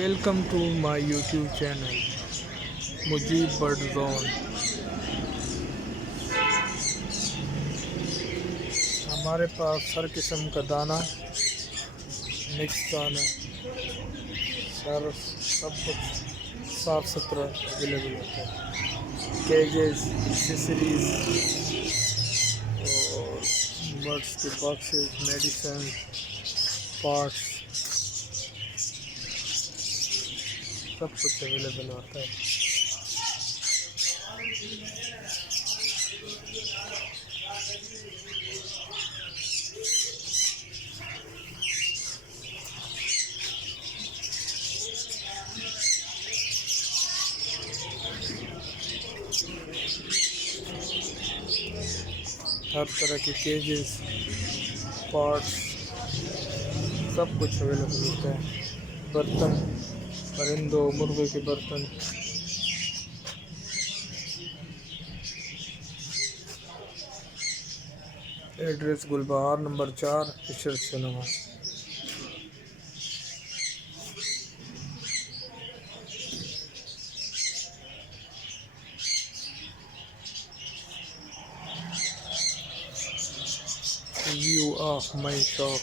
Welcome to my YouTube channel Mujeeb bird zone. हमारे पास हर किस्म का दाना, मिक्स दाना, सब कुछ साफ़ सुथरा अवेलेबल होता है। केजेस, एक्सेसरीज और बर्ड्स के बॉक्सेस, मेडिसन, पार्ट्स, सब कुछ अवेलेबल होता है। हर तरह के केजेस, पार्ट्स, सब कुछ अवेलेबल होता है। बर्तन, परिंदों मुर्गे के बर्तन, address Gulbahar number 4 Ishar cinema. View of my shop.